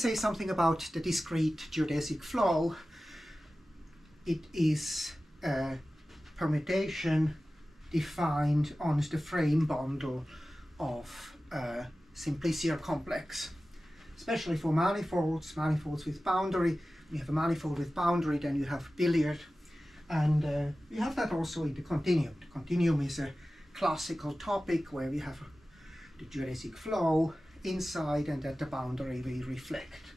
say something about the discrete geodesic flow. It is a permutation defined on the frame bundle of a simplicial complex, especially for manifolds with boundary. When you have a manifold with boundary, then you have billiard, and we have that also in the continuum. The continuum is a classical topic where we have the geodesic flow inside, and at the boundary we reflect.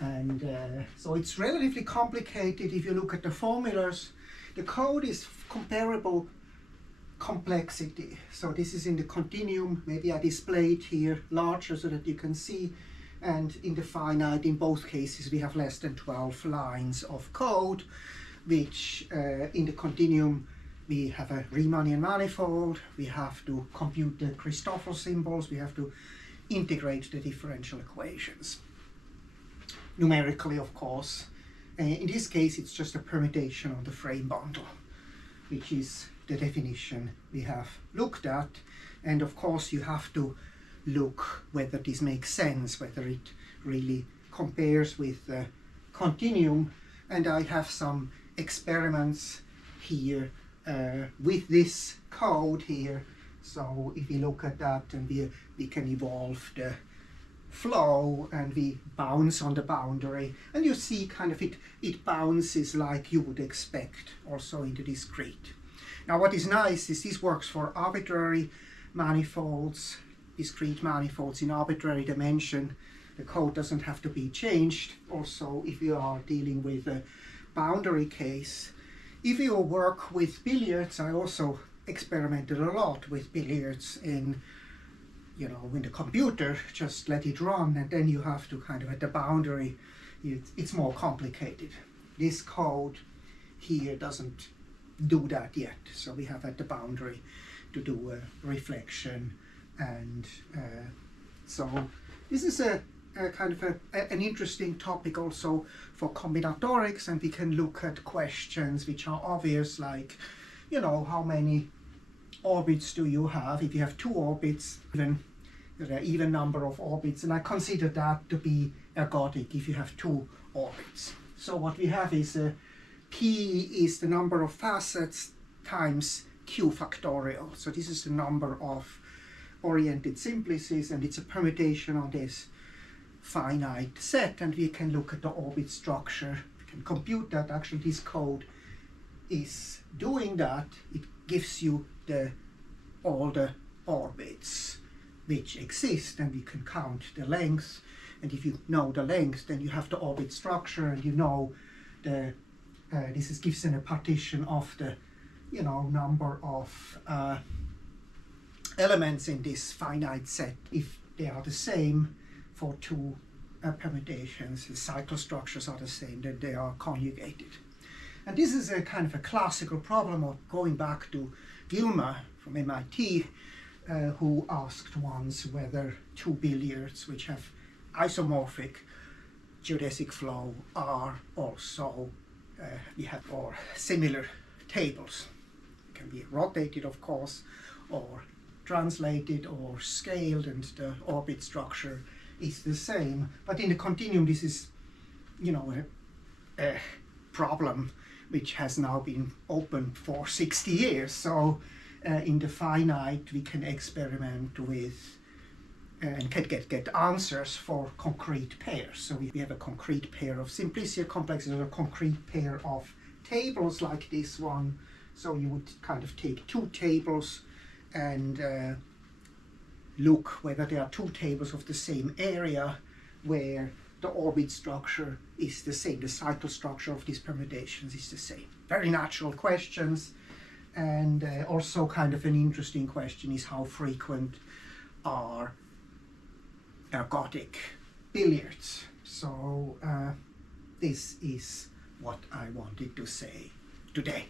And so it's relatively complicated if you look at the formulas. The code is comparable complexity. So this is in the continuum. Maybe I display it here larger so that you can see. And in the finite, in both cases, we have less than 12 lines of code, which in the continuum, we have a Riemannian manifold. We have to compute the Christoffel symbols. We have to integrate the differential equations. Numerically, of course. In this case, it's just a permutation of the frame bundle, which is the definition we have looked at. And of course, you have to look whether this makes sense, whether it really compares with the continuum. And I have some experiments here with this code here. So if we look at that, and we can evolve the flow, and we bounce on the boundary, and you see kind of it bounces like you would expect also in the discrete. Now what is nice is this works for arbitrary manifolds, discrete manifolds in arbitrary dimension. The code doesn't have to be changed. Also, if you are dealing with a boundary case. If you work with billiards, I also experimented a lot with billiards in the computer, just let it run, and then you have to kind of at the boundary, it's more complicated. This code here doesn't do that yet, so we have at the boundary to do a reflection, and so this is a kind of an interesting topic also for combinatorics, and we can look at questions which are obvious, like how many orbits do you have? If you have two orbits, then there are even number of orbits, and I consider that to be ergodic if you have two orbits. So what we have is P is the number of facets times Q factorial. So this is the number of oriented simplices, and it's a permutation on this finite set, and we can look at the orbit structure. We can compute that. Actually, this code is doing that. It gives you all the orbits which exist, and we can count the length. And if you know the length, then you have the orbit structure, and you know this gives a partition of the number of elements in this finite set. If they are the same for two permutations, the cycle structures are the same, then they are conjugated. And this is a kind of a classical problem of going back to Guillemin from MIT, who asked once whether two billiards which have isomorphic geodesic flow are also or similar tables. It can be rotated, of course, or translated or scaled, and the orbit structure is the same. But in the continuum, this is a problem which has now been open for 60 years. So in the finite, we can experiment with and can get answers for concrete pairs. So we have a concrete pair of simplicial complexes, or a concrete pair of tables like this one. So you would kind of take two tables and look whether there are two tables of the same area where the orbit structure is the same, the cycle structure of these permutations is the same. Very natural questions, and also kind of an interesting question is how frequent are ergodic billiards. So this is what I wanted to say today.